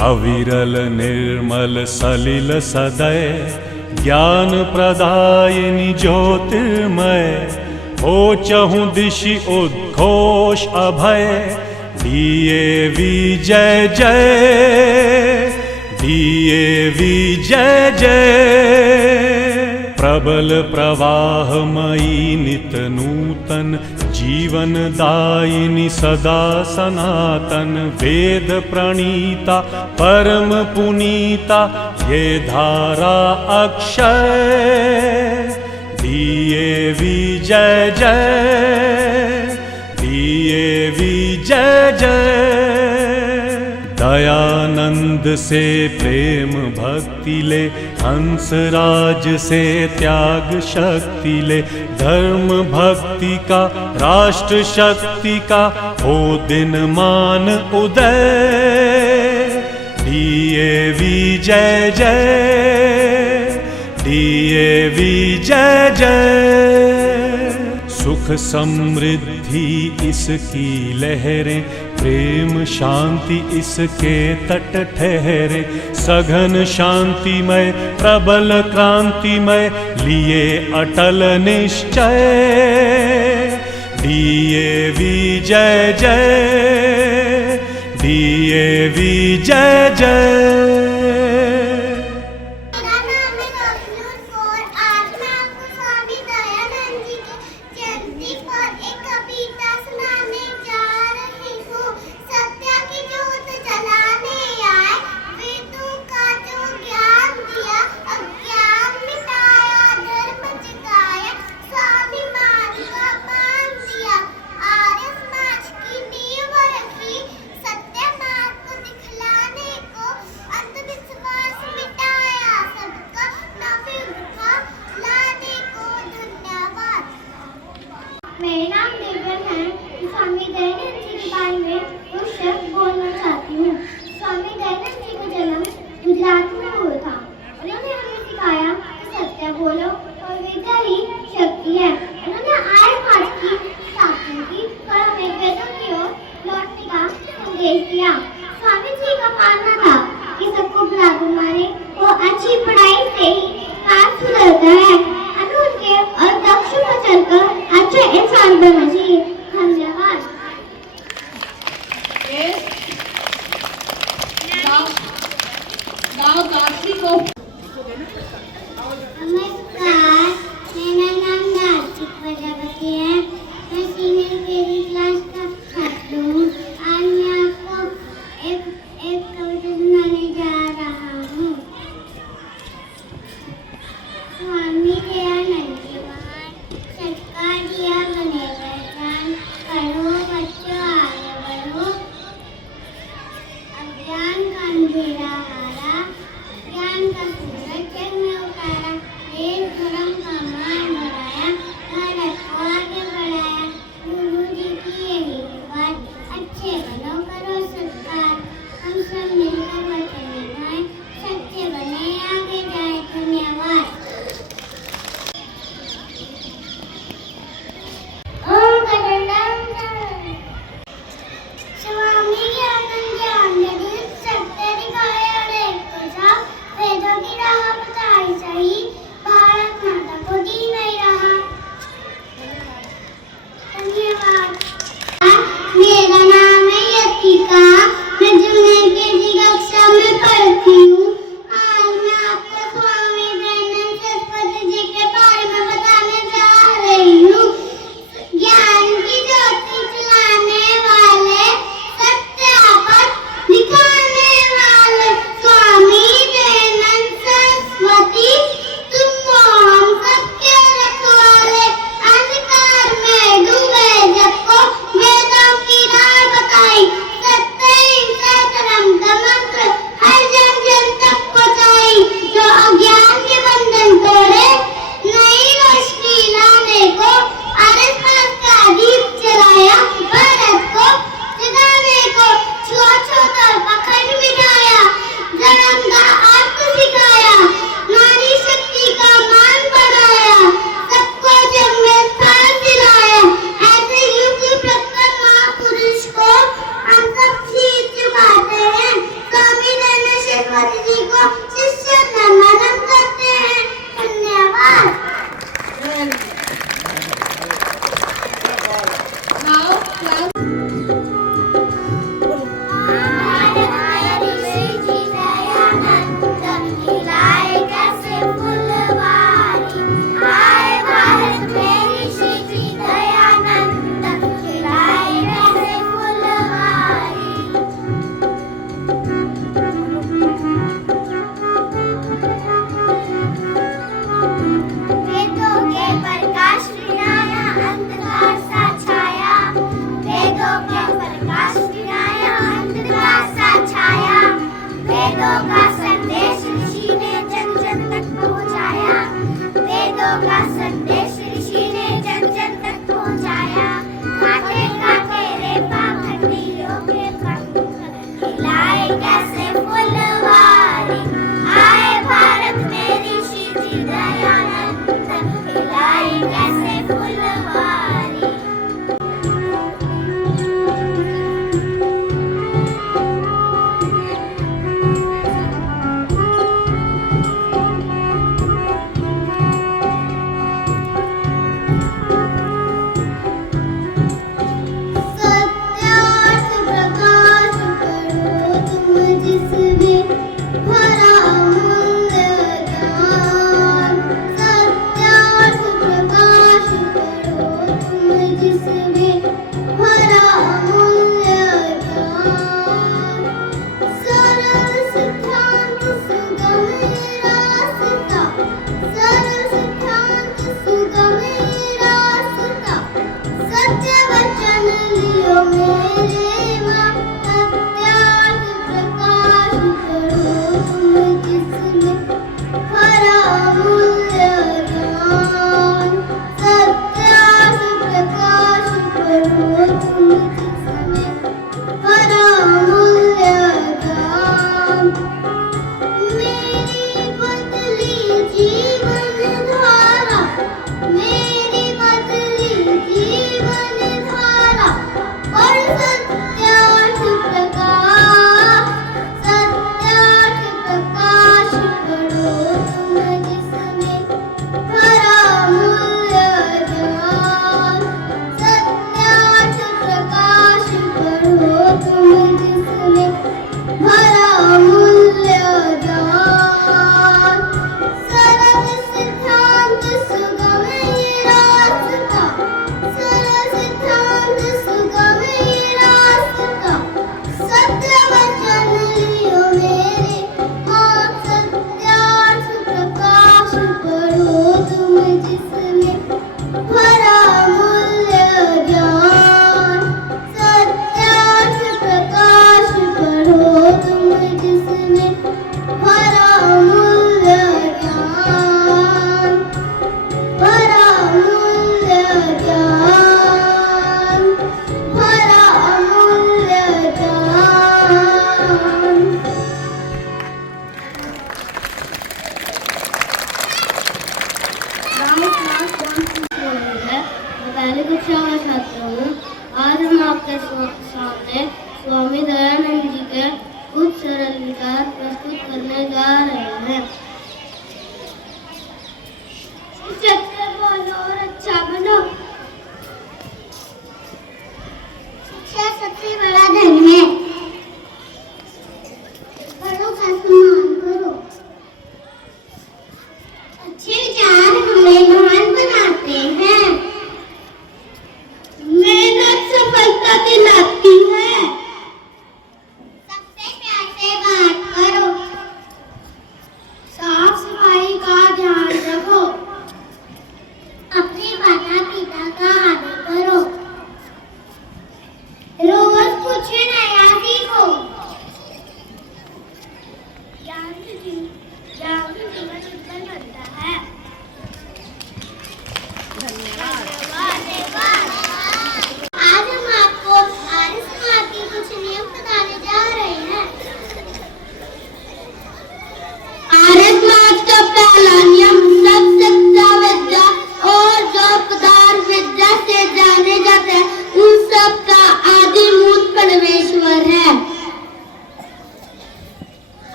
अविरल निर्मल सलिल सदय ज्ञान प्रदायिनी ज्योतिर्मय हो चहु दिशि उद्घोष अभय दिए विजय जय दिए विजय जय। प्रबल प्रवाहमयी नित नूतन जीवन दायिनी सदा सनातन वेद प्रणीता परम पुनीता ये धारा अक्षय दिए विजय जय दिए विजय जय। दयानंद से प्रेम भक्ति ले हंसराज से त्याग शक्ति ले धर्म भक्ति का राष्ट्र शक्ति का हो दिन मान उदय दिए विजय जय दिए विजय जय। सुख समृद्धि इसकी लहरें प्रेम शांति इसके तट ठहरे सघन शांतिमय प्रबल क्रांतिमय लिए अटल निश्चय दिए विजय जय दिए विजय जय। मेरा नाम देवगन है। स्वामी दयानंद जी के बारे में कुछ शब्द बोलना चाहती हूँ। स्वामी दयानंद जी का जन्म गुजरात में हुआ था। उन्होंने हमें सिखाया कि सत्य बोलो और विद्या ही शक्ति है। उन्होंने आर्य समाज की स्थापना की और हमें वेदों की ओर लौटने का संदेश दिया। स्वामी जी का मानना था कि सबको बराबर माने और अच्छी पढ़ाई से ही काम सुधरता है। अनुज के और दक्ष को चलकर अच्छा इंसान बनना चाहिए। धन्यवाद। नमस्कार, मेरा नाम गायत्री प्रजापति है। मैं सीनियर केजी क्लास का छात्र हूँ। आज मैं आपको एक कविता सुनाने जा रहा हूँ। स्वामी दयानंद जी महान सबका दिया बने बैठे Very good. Now, class. वेदों के प्रकाश विनाया अंधकार सा छाया, वेदों के प्रकाश विनाया अंधकार सा छाया, वेदों का संदेश ऋषि ने जन जन तक पहुंचाया, वेदों का संदेश ऋषि ने जन जन तक पहुंचाया। काटे काटे रे पाखंडियों के पंख खिलाए कैसे फुलवारी, आए भारत में ऋषि जी दयानंद खिलाई कैसे फुलवारी।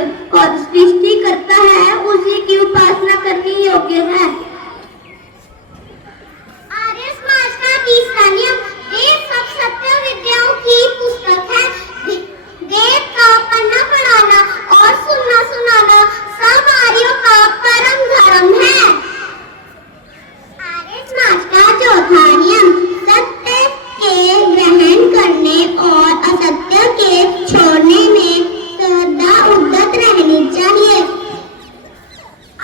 सृष्टि करता है उसी की उपासना करनी योग्य है। आर्य समाज का तीसरा नियम वेद सब सत्य विद्याओं की पुस्तक है। वेद का पढ़ना पढ़ाना और सुनना सुनाना सब आर्यों का परम धर्म है। आर्य समाज का चौथा नियम सत्य के ग्रहण करने और असत्य के छोड़ने में सदा उद्यत रहनी चाहिए।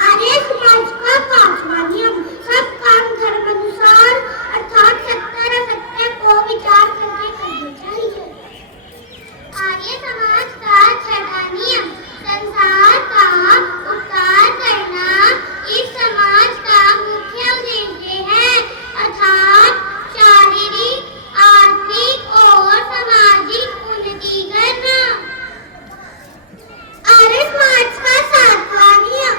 आर्य समाज का पांचवा नियम सब काम धर्म अनुसार अर्थात सत्य असत्य को विचार करके करना चाहिए। आर्य समाज का छठा नियम संसार का उपकार करना इस समाज का मुख्य उद्देश्य है अर्थात शारीरिक आर्थिक और सामाजिक उन्नति करना। आर्य समाज का सातवां नियम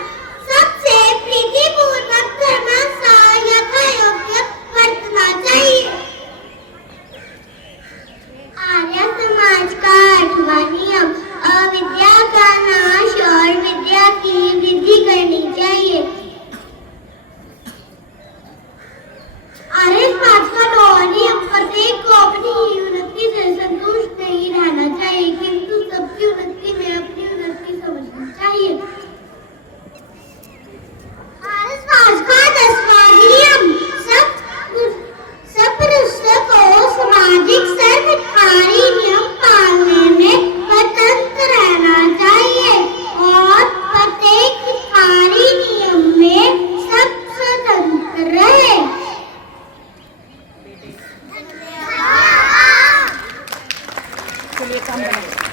सबसे प्रीतिपूर्वक धर्मानुसार यथायोग्य वर्तना चाहिए। आर्य समाज का आठवां नियम अविद्या का नाश और विद्या की वृद्धि करनी चाहिए। आर्य समाज का नौवां नियम प्रत्येक को अपनी ही उन्नति से संतुष्ट नहीं रहना चाहिए किंतु सबकी उन्नति में अपनी उन्नति समझनी चाहिए। आर्य समाज का 10वां नियम सब मनुष्य को सामाजिक सरकारी नियम पालने में स्वतंत्र रहना चाहिए और प्रत्येक सरकारी नियम में सब स्वतंत्र रहे। चलिए काम करें।